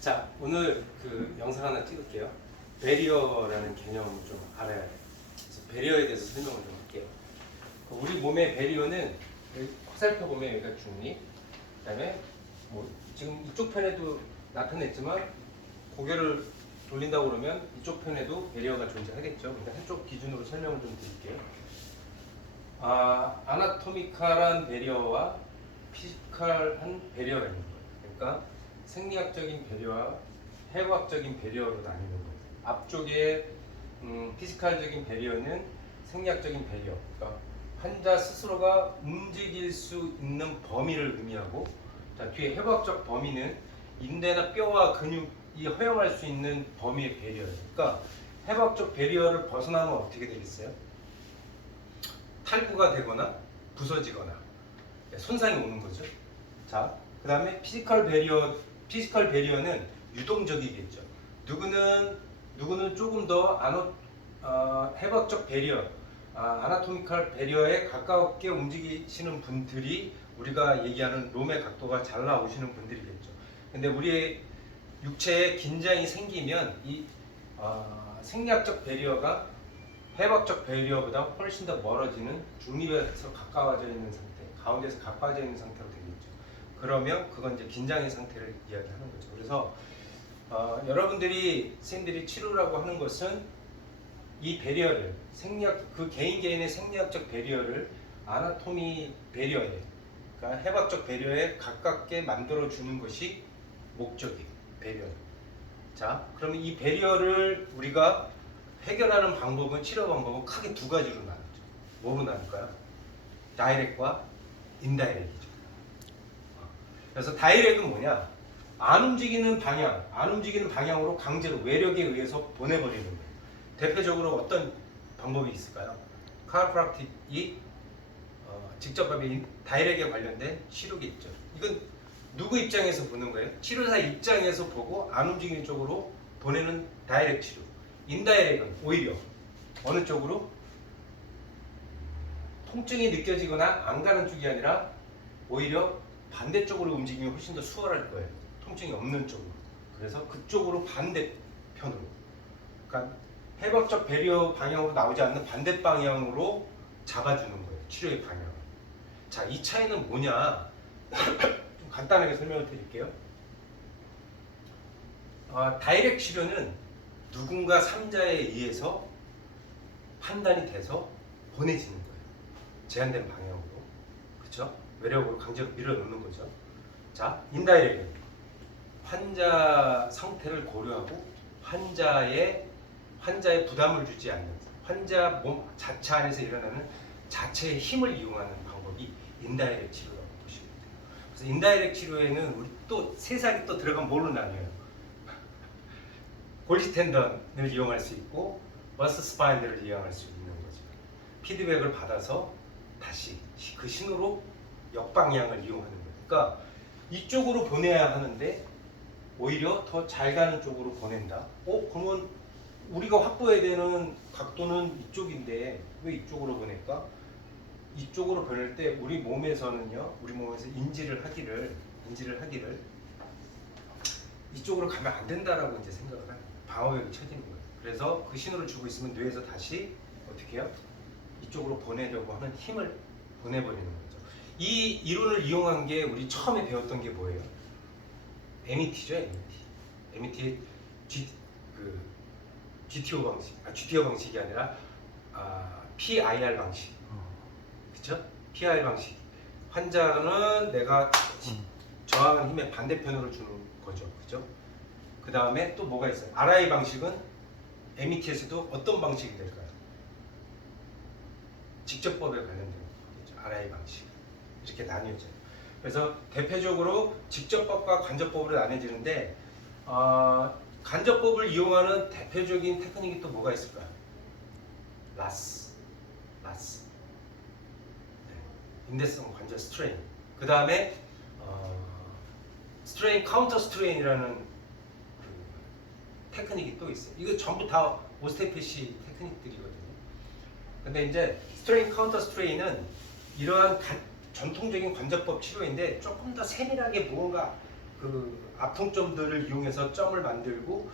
자, 오늘 그 영상 하나 찍을게요. 배리어라는 개념을 좀 알아야 돼요. 그래서 배리어에 대해서 설명을 좀 할게요. 우리 몸의 배리어는 화살표 보면 여기가 중립, 그다음에 뭐 지금 이쪽 편에도 나타냈지만 고개를 돌린다고 그러면 이쪽 편에도 배리어가 존재하겠죠. 그러니까 한쪽 기준으로 설명을 좀 드릴게요. 아나토미컬한 배리어와 피지컬한 배리어가 있는 거예요. 그러니까 생리학적인 배리어와 해부학적인 배리어로 나뉘는 거예요. 앞쪽에 피지컬적인 배리어는 생리학적인 배리어, 그러니까 환자 스스로가 움직일 수 있는 범위를 의미하고, 자, 뒤에 해부학적 범위는 인대나 뼈와 근육이 허용할 수 있는 범위의 배리어예요. 그러니까 해부학적 배리어를 벗어나면 어떻게 되겠어요? 탈구가 되거나 부서지거나 손상이 오는 거죠. 자, 그 다음에 피지컬 배리어는 유동적이겠죠. 누구는 조금 더 해부학적 배리어, 아나토미컬 배리어에 가깝게 움직이시는 분들이 우리가 얘기하는 롬의 각도가 잘 나오시는 분들이겠죠. 근데 우리의 육체에 긴장이 생기면 이 생리학적 배리어가 해부학적 배리어보다 훨씬 더 멀어지는 중립에서 가까워져 있는 상태, 가운데서 가까워져 있는 상태로 되겠죠. 그러면 그건 이제 긴장의 상태를 이야기하는 거죠. 그래서 여러분들이 선생님들이 치료라고 하는 것은 이 배리어를 그 개인의 생리학적 배리어를 아나토미 배리어에, 그러니까 해부학적 배리어에 가깝게 만들어 주는 것이 목적이에요. 배리어. 자, 그러면 이 배리어를 우리가 해결하는 방법은, 치료 방법은 크게 두 가지로 나누죠. 뭐로 나눌까요? 다이렉트와 인다이렉트죠. 그래서 다이렉트는 뭐냐? 안 움직이는 방향으로 강제로 외력에 의해서 보내버리는 거예요. 대표적으로 어떤 방법이 있을까요? 카이로프랙틱이 직접 다이렉트에 관련된 치료겠죠. 이건 누구 입장에서 보는 거예요? 치료사 입장에서 보고 안 움직이는 쪽으로 보내는 다이렉트 치료. 인다이렉트는 오히려 어느 쪽으로? 통증이 느껴지거나 안 가는 쪽이 아니라 오히려 반대쪽으로 움직이면 훨씬 더 수월할 거예요. 통증이 없는 쪽으로. 그래서 그쪽으로 반대편으로. 그러니까 해부학적 배리어 방향으로 나오지 않는 반대 방향으로 잡아주는 거예요. 치료의 방향을. 자, 이 차이는 뭐냐? 좀 간단하게 설명을 드릴게요. 다이렉트 치료는 누군가 3자에 의해서 판단이 돼서 보내지는 거예요. 제한된 방향으로. 그렇죠? 외력으로 강제로 밀어넣는 거죠. 자, 인다이렉트. 환자 상태를 고려하고 환자의 부담을 주지 않는, 환자 몸 자체 안에서 일어나는 자체의 힘을 이용하는 방법이 인다이렉트 치료라고 보시면 돼요. 그래서 인다이렉트 치료에는 우리 또 세상이 또 들어가면 뭘로 나뉘어요? 골지 텐던을 이용할 수 있고 버스 스파인들을 이용할 수 있는 거죠. 피드백을 받아서 다시 그 신호로 역방향을 이용하는 거예요. 그러니까 이쪽으로 보내야 하는데 오히려 더 잘 가는 쪽으로 보낸다. 그러면 우리가 확보해야 되는 각도는 이쪽인데 왜 이쪽으로 보낼까? 이쪽으로 보낼 때 우리 몸에서 인지를 하기를 이쪽으로 가면 안 된다라고 이제 생각을 하는 거예요. 방어벽이 쳐지는 거예요. 그래서 그 신호를 주고 있으면 뇌에서 다시 어떻게 해요? 이쪽으로 보내려고 하는 힘을 보내버리는 거죠. 이 이론을 이용한 게 우리 처음에 배웠던 게 뭐예요? MET죠, MET. MET의 GTO 방식, GTO 방식이 아니라 PIR 방식. 그렇죠? PIR 방식. 환자는 내가 저항하는 힘의 반대편으로 주는 거죠. 그죠? 그 다음에 또 뭐가 있어요? RI 방식은 MET에서도 어떤 방식이 될까요? 직접법에 관련된 거죠. RI 방식. 이렇게 나뉘어져요. 그래서 대표적으로 직접법과 간접법으로 나뉘어지는데 간접법을 이용하는 대표적인 테크닉이 또 뭐가 있을까요? 라스. 인대성 관절 스트레인. 그 다음에 스트레인 카운터 스트레인이라는 그 테크닉이 또 있어요. 이거 전부 다 오스테오패시 테크닉들이거든요. 근데 이제 스트레인 카운터 스트레인은 이러한 전통적인 관절법 치료인데 조금 더 세밀하게 무언가 그 아통점들을 이용해서 점을 만들고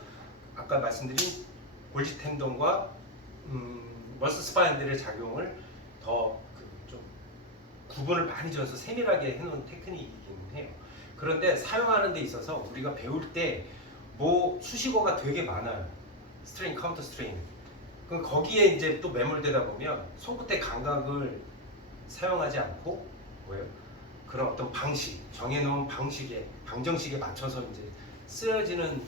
아까 말씀드린 골지 텐던과 머슬 스파인들의 작용을 더 좀 구분을 많이 져서 세밀하게 해놓은 테크닉이긴 해요. 그런데 사용하는 데 있어서 우리가 배울 때 뭐 수식어가 되게 많아요. 스트레인, 카운터 스트레인. 그 거기에 이제 또 매몰되다 보면 손끝의 감각을 사용하지 않고 뭐예요? 그런 어떤 방식, 정해놓은 방식에 방정식에 맞춰서 이제 쓰여지는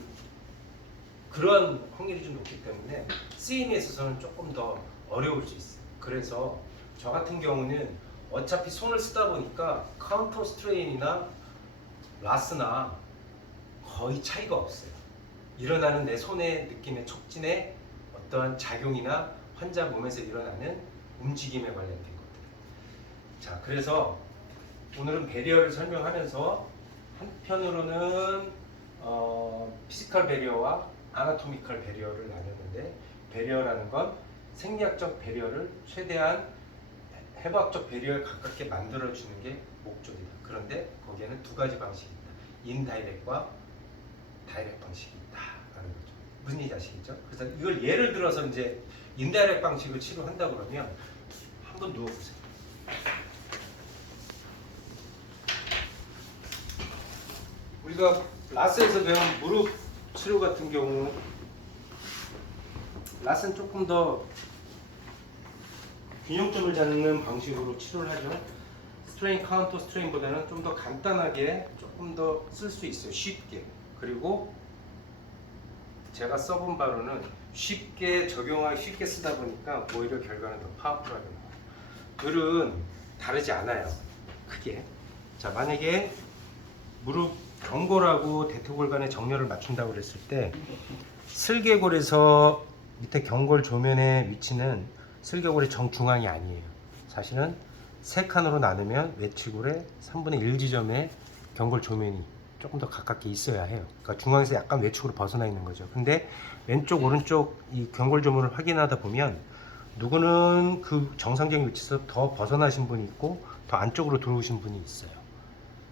그런 확률이 좀 높기 때문에 쓰임에 있어서는 조금 더 어려울 수 있어요. 그래서 저 같은 경우는 어차피 손을 쓰다 보니까 카운터 스트레인이나 라스나 거의 차이가 없어요. 일어나는 내 손의 느낌의 촉진의 어떠한 작용이나 환자 몸에서 일어나는 움직임에 관련된 것들. 자, 그래서 오늘은 배리어를 설명하면서 한편으로는 피지컬 배리어와 아나토미컬 배리어를 나눴는데, 배리어라는 건 생리학적 배리어를 최대한 해부학적 배리어에 가깝게 만들어주는 게 목적이다. 그런데 거기에는 두 가지 방식이 있다. 인다이렉과 다이렉 방식이 있다라는 거죠. 무슨 얘기인지 아시겠죠? 그래서 이걸 예를 들어서 이제 인다이렉 방식을 치료한다 그러면 한번 누워보세요. 우리가 라스에서 배운 무릎 치료 같은 경우, 라스는 조금 더 균형점을 잡는 방식으로 치료를 하죠. 스트레인, 카운터 스트레인보다는 좀 더 간단하게 조금 더 쓸 수 있어요. 쉽게. 그리고 제가 써본 바로는 쉽게 적용하기 쉽게 쓰다 보니까 오히려 결과는 더 파워풀하게 나와요. 둘은 다르지 않아요. 크게. 자, 만약에 무릎 경골하고 대퇴골간의 정렬을 맞춘다고 그랬을 때 슬개골에서 밑에 경골 조면의 위치는 슬개골의 정중앙이 아니에요. 사실은 세 칸으로 나누면 외치골의 3분의 1 지점에 경골 조면이 조금 더 가깝게 있어야 해요. 그러니까 중앙에서 약간 외측으로 벗어나 있는 거죠. 근데 왼쪽 오른쪽 이 경골 조면을 확인하다 보면 누구는 그 정상적인 위치에서 더 벗어나신 분이 있고 더 안쪽으로 들어오신 분이 있어요.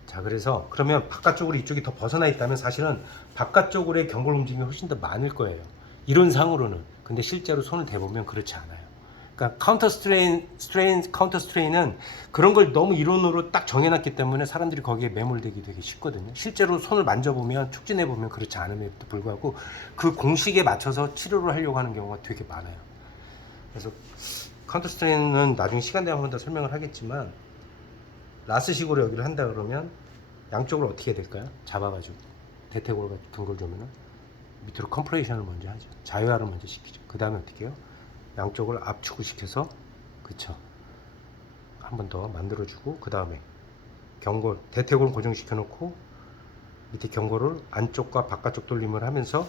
자, 그래서 그러면 바깥쪽으로 이쪽이 더 벗어나 있다면 사실은 바깥쪽으로의 경골 움직임이 훨씬 더 많을 거예요. 이론상으로는. 근데 실제로 손을 대보면 그렇지 않아요. 그러니까 카운터 스트레인, 카운터 스트레인은 그런 걸 너무 이론으로 딱 정해놨기 때문에 사람들이 거기에 매몰되기 되게 쉽거든요. 실제로 손을 만져보면, 촉진해보면 그렇지 않음에도 불구하고 그 공식에 맞춰서 치료를 하려고 하는 경우가 되게 많아요. 그래서 카운터 스트레인은 나중에 시간 되면 한 번 더 설명을 하겠지만, 라스식으로 여기를 한다 그러면 양쪽을 어떻게 해야 될까요? 잡아가지고 대퇴골 같은 걸 주면은 밑으로 컴프레이션을 먼저 하죠. 자유화를 먼저 시키죠. 그 다음에 어떻게 해요? 양쪽을 압축을 시켜서, 그쵸, 한 번 더 만들어주고, 그 다음에 경골 대퇴골 고정시켜 놓고 밑에 경골을 안쪽과 바깥쪽 돌림을 하면서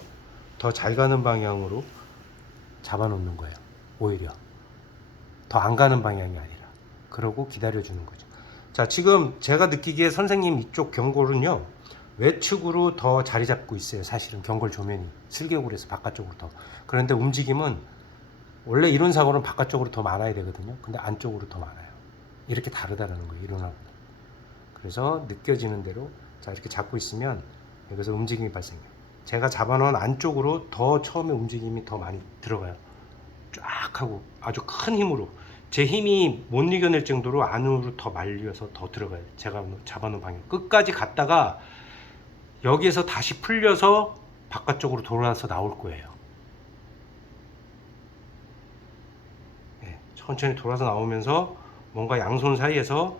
더 잘 가는 방향으로 잡아 놓는 거예요. 오히려 더 안 가는 방향이 아니라. 그러고 기다려 주는 거죠. 자, 지금 제가 느끼기에 선생님 이쪽 경골은요 외측으로 더 자리 잡고 있어요. 사실은 경골 조면이 슬개골에서 바깥쪽으로 더. 그런데 움직임은 원래 이론상으로는 바깥쪽으로 더 많아야 되거든요. 근데 안쪽으로 더 많아요. 이렇게 다르다는 거예요, 이론하고. 그래서 느껴지는 대로 자, 이렇게 잡고 있으면 여기서 움직임이 발생해요. 제가 잡아놓은 안쪽으로 더 처음에 움직임이 더 많이 들어가요. 쫙 하고 아주 큰 힘으로. 제 힘이 못 이겨낼 정도로 안으로 더 말려서 더 들어가요. 제가 잡아놓은 방향 끝까지 갔다가 여기에서 다시 풀려서 바깥쪽으로 돌아서 나올 거예요. 네, 천천히 돌아서 나오면서 뭔가 양손 사이에서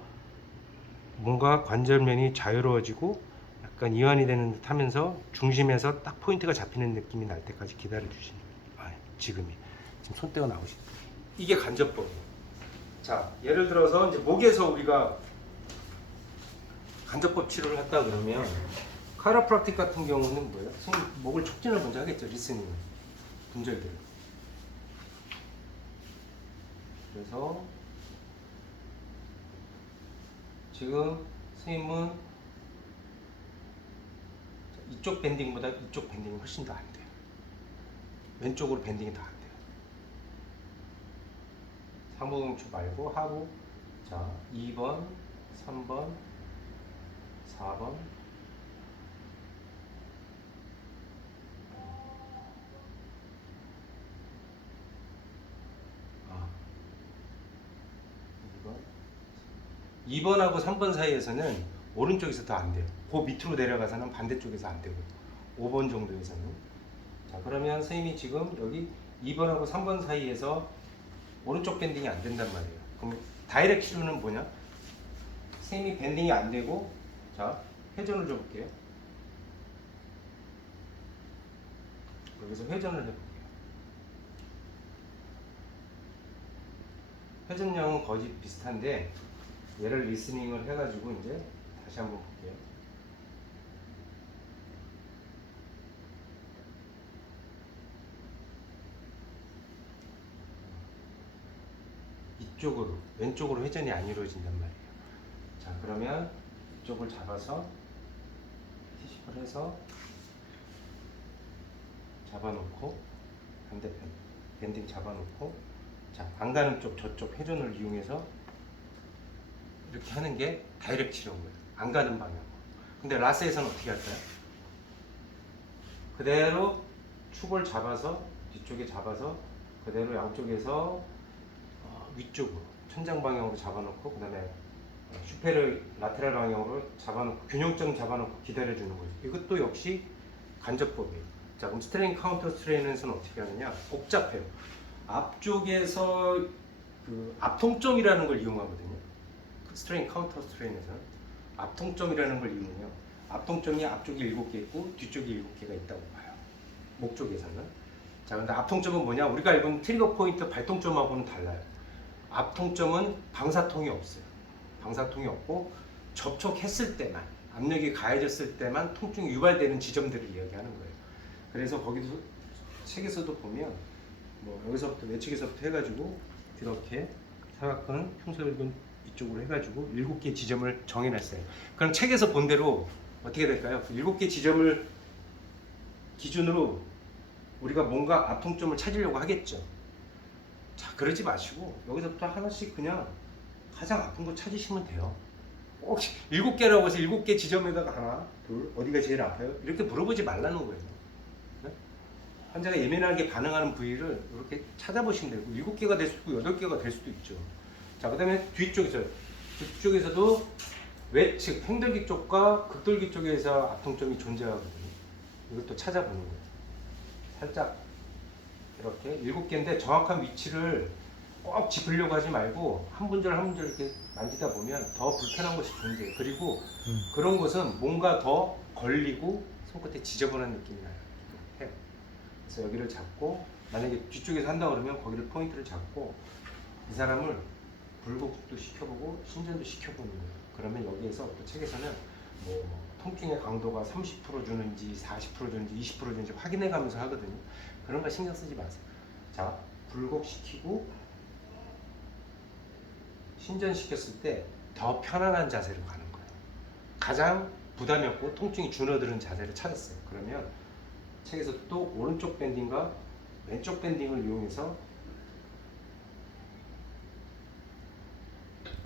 뭔가 관절면이 자유로워지고 약간 이완이 되는 듯 하면서 중심에서 딱 포인트가 잡히는 느낌이 날 때까지 기다려 주시는 거예요. 지금 손때가 나오시죠. 이게 간접법이에요. 자, 예를 들어서 이제 목에서 우리가 간접법 치료를 했다 그러면 카이로프락틱 같은 경우는 뭐예요? 목을 촉진을 먼저 하겠죠. 리스닝 분절들. 그래서 지금 선생님은 이쪽 밴딩보다 이쪽 밴딩이 훨씬 더 안 돼요. 왼쪽으로 밴딩이 더 안 돼요. 상부경추 말고 하부. 자, 2번, 3번, 4번, 2번하고 3번 사이에서는 오른쪽에서 더 안 돼요. 그 밑으로 내려가서는 반대쪽에서 안 되고 5번 정도에서는. 자, 그러면 선생님이 지금 여기 2번하고 3번 사이에서 오른쪽 밴딩이 안 된단 말이에요. 그럼 다이렉트 치료는 뭐냐? 선생님이 밴딩이 안 되고, 자, 회전을 줘볼게요. 여기서 회전을 해볼게요. 회전량은 거의 비슷한데 얘를 리스닝을 해가지고 이제 다시 한번 볼게요. 이쪽으로, 왼쪽으로 회전이 안 이루어진단 말이에요. 자, 그러면 이쪽을 잡아서 티십을 해서 잡아놓고, 반대편 밴딩 잡아놓고, 자, 안 가는 쪽 저쪽 회전을 이용해서 이렇게 하는 게 다이렉트 치료인 거예요. 안 가는 방향. 근데 라스에서는 어떻게 할까요? 그대로 축을 잡아서 뒤쪽에 잡아서 그대로 양쪽에서 위쪽으로 천장 방향으로 잡아놓고, 그 다음에 슈페를 라테랄 방향으로 잡아놓고 균형점 잡아놓고 기다려주는 거죠. 이것도 역시 간접법이에요. 자, 그럼 스트레인 카운터 스트레인에서는 어떻게 하느냐? 복잡해요. 앞쪽에서 그 앞통점이라는 걸 이용하거든요. 스트레인 카운터 스트레인에서는 앞통점이라는 걸 이용해요. 앞통점이 앞쪽에 7개 있고 뒤쪽에 7개가 있다고 봐요. 목쪽에서는. 자, 근데 앞통점은 뭐냐? 우리가 알고 있는 트리거 포인트 발통점하고는 달라요. 앞통점은 방사통이 없어요. 방사통이 없고 접촉했을 때만, 압력이 가해졌을 때만 통증이 유발되는 지점들을 이야기하는 거예요. 그래서 거기도 책에서도 보면 뭐 여기서부터 외측에서부터 해가지고 이렇게 사각근, 흉쇄근 이쪽으로 해가지고 7개 지점을 정해놨어요. 그럼 책에서 본 대로 어떻게 될까요? 그 7개 지점을 기준으로 우리가 뭔가 앞통점을 찾으려고 하겠죠. 자, 그러지 마시고 여기서부터 하나씩 그냥 가장 아픈 거 찾으시면 돼요. 꼭 7개라고 해서 7개 지점에다가 하나, 둘, 어디가 제일 아파요? 이렇게 물어보지 말라는 거예요. 네? 환자가 예민하게 반응하는 부위를 이렇게 찾아보시면 되고 7개가 될 수도 있고 8개가 될 수도 있죠. 자, 그 다음에 뒤쪽에서도 외측, 행돌기 쪽과 극돌기 쪽에서 앞통점이 존재하거든요. 이것도 찾아보는 거예요. 살짝 이렇게 7개인데 정확한 위치를 꼭 짚으려고 하지 말고 한 문절 한 문절 이렇게 만지다 보면 더 불편한 것이 존재해요. 그리고 그런 것은 뭔가 더 걸리고 손끝에 지저분한 느낌이 나요. 해요. 그래서 여기를 잡고 만약에 뒤쪽에서 한다 그러면 거기를 포인트를 잡고 이 사람을 불구국도 시켜보고 신전도 시켜보는 거예요. 그러면 여기에서 또 책에서는 뭐 통증의 강도가 30% 주는지 40% 주는지 20% 주는지 확인해 가면서 하거든요. 그런 거 신경 쓰지 마세요. 자, 불곡시키고 신전시켰을 때 더 편안한 자세로 가는 거예요. 가장 부담이 없고 통증이 줄어드는 자세를 찾았어요. 그러면 책에서 또 오른쪽 밴딩과 왼쪽 밴딩을 이용해서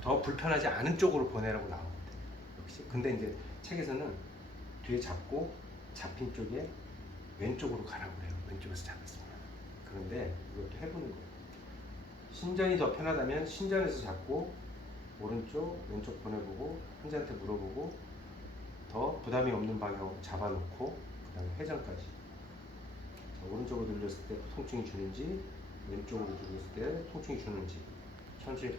더 불편하지 않은 쪽으로 보내라고 나오거든요. 역시. 근데 이제 책에서는 뒤에 잡고 잡힌 쪽에 왼쪽으로 가라고 그래요. 왼쪽에서 잡았습니다. 그런데 이것도 해보는 거예요. 신전이 더 편하다면 신전에서 잡고 오른쪽, 왼쪽 보내보고 환자한테 물어보고 더 부담이 없는 방향으로 잡아놓고 그 다음에 회전까지. 자, 오른쪽으로 돌렸을 때 통증이 주는지 왼쪽으로 돌렸을 때 통증이 주는지 천천히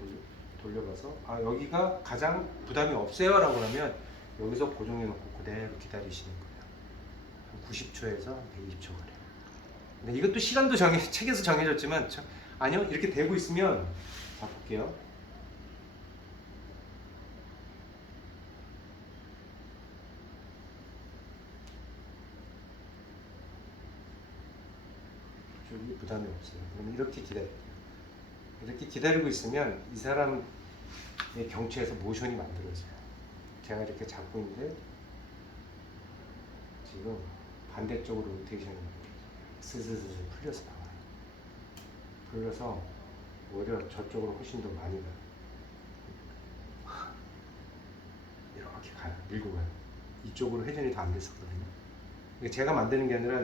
돌려봐서 아, 여기가 가장 부담이 없어요 라고 하면 여기서 고정해 놓고 그대로 기다리시는 거예요. 한 90초에서 120초 그래요. 근데 이것도 시간도 책에서 정해졌지만 아니요, 이렇게 되고 있으면 자, 볼게요. 이쪽이 부담이 없어요. 그러면 이렇게 기다릴게요. 이렇게 기다리고 있으면 이 사람의 경추에서 모션이 만들어져요. 제가 이렇게 잡고 있는데 지금 반대쪽으로 로테이션이 스스스스 풀려서 나와요. 풀려서 오히려 저쪽으로 훨씬 더 많이 가요. 이렇게 가요. 밀고 가요. 이쪽으로 회전이 다 안 됐었거든요. 제가 만드는 게 아니라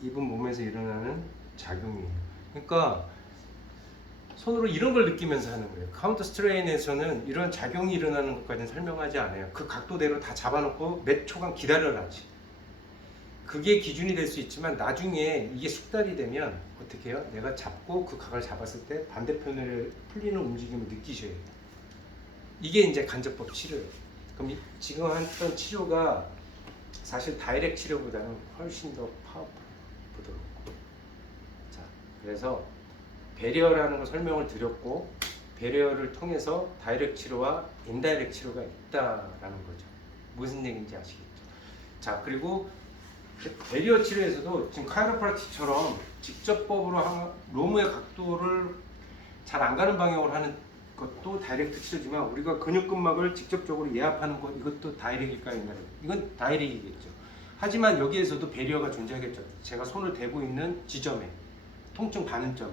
이분 몸에서 일어나는 작용이에요. 그러니까 손으로 이런 걸 느끼면서 하는 거예요. 카운터 스트레인에서는 이런 작용이 일어나는 것까지는 설명하지 않아요. 그 각도대로 다 잡아놓고 몇 초간 기다려라지. 그게 기준이 될 수 있지만 나중에 이게 숙달이 되면 어떻게 해요? 내가 잡고 그 각을 잡았을 때 반대편을 풀리는 움직임을 느끼셔야 돼요. 이게 이제 간접법 치료예요. 그럼 지금 했던 치료가 사실 다이렉트 치료보다는 훨씬 더 부드럽고. 자, 그래서 배리어라는 걸 설명을 드렸고, 배리어를 통해서 다이렉트 치료와 인다이렉트 치료가 있다라는 거죠. 무슨 얘기인지 아시겠죠? 자, 그리고 배리어 치료에서도 지금 카이로프라틱처럼 직접법으로 로무의 각도를 잘 안 가는 방향으로 하는 것도 다이렉트 치료지만, 우리가 근육근막을 직접적으로 예압하는 것, 이것도 다이렉트일까요? 이건 다이렉트이겠죠. 하지만 여기에서도 배리어가 존재하겠죠. 제가 손을 대고 있는 지점에, 통증 가는점에.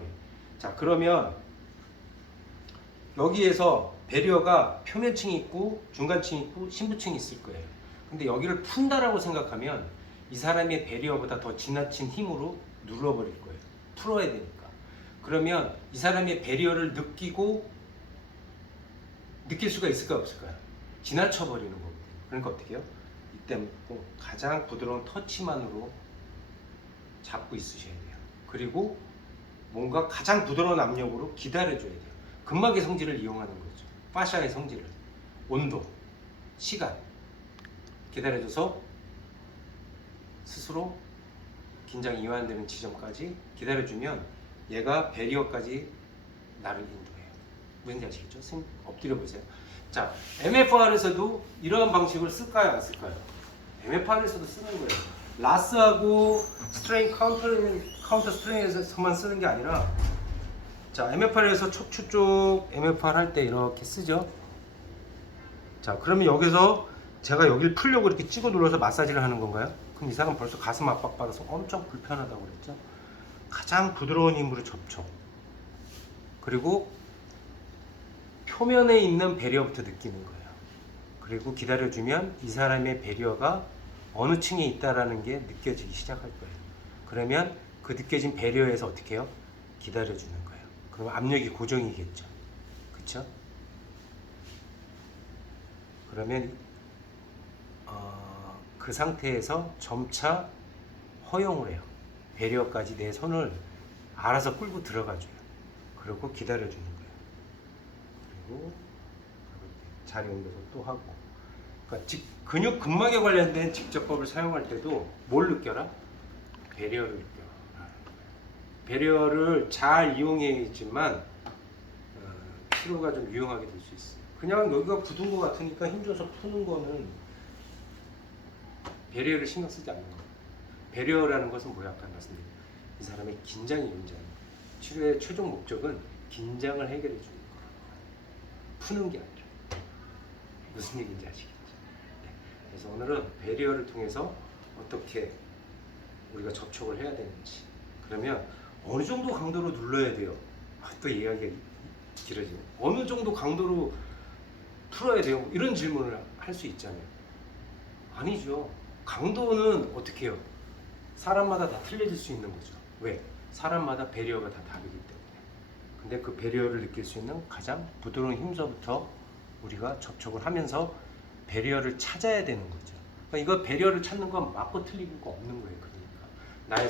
자, 그러면 여기에서 배리어가 표면층이 있고 중간층이 있고 심부층이 있을 거예요. 근데 여기를 푼다라고 생각하면 이 사람의 배리어보다 더 지나친 힘으로 눌러버릴 거예요. 풀어야 되니까. 그러면 이 사람의 배리어를 느낄 수가 있을까요, 없을까요? 지나쳐버리는 거거든요. 그러니까 어떻게 해요? 이때 가장 부드러운 터치만으로 잡고 있으셔야 돼요. 그리고 뭔가 가장 부드러운 압력으로 기다려줘야 돼요. 근막의 성질을 이용하는 거죠. 파샤의 성질을. 온도, 시간 기다려줘서 스스로 긴장이 이완되는 지점까지 기다려주면 얘가 배리어까지 나를 인도해요. 무슨지 아시겠죠? 엎드려 보세요. 자, MFR에서도 이러한 방식을 쓸까요, 안 쓸까요? MFR에서도 쓰는 거예요. 라스하고 스트레인 카운터 스트레인에서만 쓰는 게 아니라, 자, MFR에서 척추 쪽 MFR 할 때 이렇게 쓰죠. 자, 그러면 여기서 제가 여기를 풀려고 이렇게 찍어 눌러서 마사지를 하는 건가요? 그럼 이 사람은 벌써 가슴 압박 받아서 엄청 불편하다고 그랬죠. 가장 부드러운 힘으로 접촉, 그리고 표면에 있는 배리어부터 느끼는 거예요. 그리고 기다려주면 이 사람의 배리어가 어느 층에 있다라는 게 느껴지기 시작할 거예요. 그러면 그 느껴진 배리어에서 어떻게 해요? 기다려주는 거예요. 그럼 압력이 고정이겠죠. 그쵸? 그러면 그 상태에서 점차 허용을 해요. 배리어까지 내 손을 알아서 끌고 들어가줘요. 그리고 기다려주는 거예요. 그리고 자리 옮겨서 또 하고. 그러니까 근육 근막에 관련된 직접법을 사용할 때도 뭘 느껴라? 배리어를 느껴라. 배리어를 잘 이용해야지만 치료가 좀 유용하게 될 수 있어요. 그냥 여기가 굳은 것 같으니까 힘줘서 푸는 거는 배리어를 신경 쓰지 않는 거예요. 배리어라는 것은 뭐야? 아까 말씀드린 이 사람의 긴장이 존재하는 거예요. 치료의 최종 목적은 긴장을 해결해 주는 거예요. 푸는 게 아니라. 무슨 얘기인지 아시겠죠? 네. 그래서 오늘은 배리어를 통해서 어떻게 우리가 접촉을 해야 되는지, 그러면 어느 정도 강도로 눌러야 돼요? 또 이야기가 길어지네. 어느 정도 강도로 풀어야 돼요? 이런 질문을 할 수 있잖아요. 아니죠. 강도는 어떻게 해요? 사람마다 다 틀려질 수 있는 거죠. 왜? 사람마다 배리어가 다 다르기 때문에. 근데 그 배리어를 느낄 수 있는 가장 부드러운 힘서부터 우리가 접촉을 하면서 배리어를 찾아야 되는 거죠. 그러니까 이거 배리어를 찾는 건 맞고 틀리고가 없는 거예요. 그러니까 나의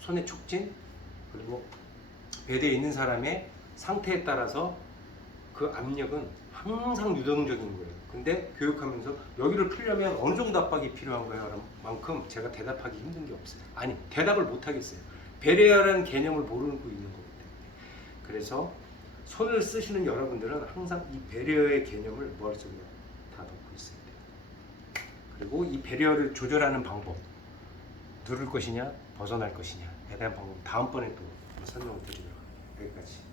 손의 촉진, 그리고 베드에 있는 사람의 상태에 따라서 그 압력은 항상 유동적인 거예요. 근데 교육하면서 여기를 풀려면 어느 정도 압박이 필요한 거예요? 만큼 제가 대답하기 힘든 게 없어요. 아니, 대답을 못 하겠어요. 배리어라는 개념을 모르고 있는 거기 때문에. 그래서 손을 쓰시는 여러분들은 항상 이 배리어의 개념을 머릿속에 다 놓고 있어야 돼요. 그리고 이 배리어를 조절하는 방법, 누를 것이냐 벗어날 것이냐에 대한 방법 다음번에 또 설명을 드리도록 하겠습니다. 여기까지.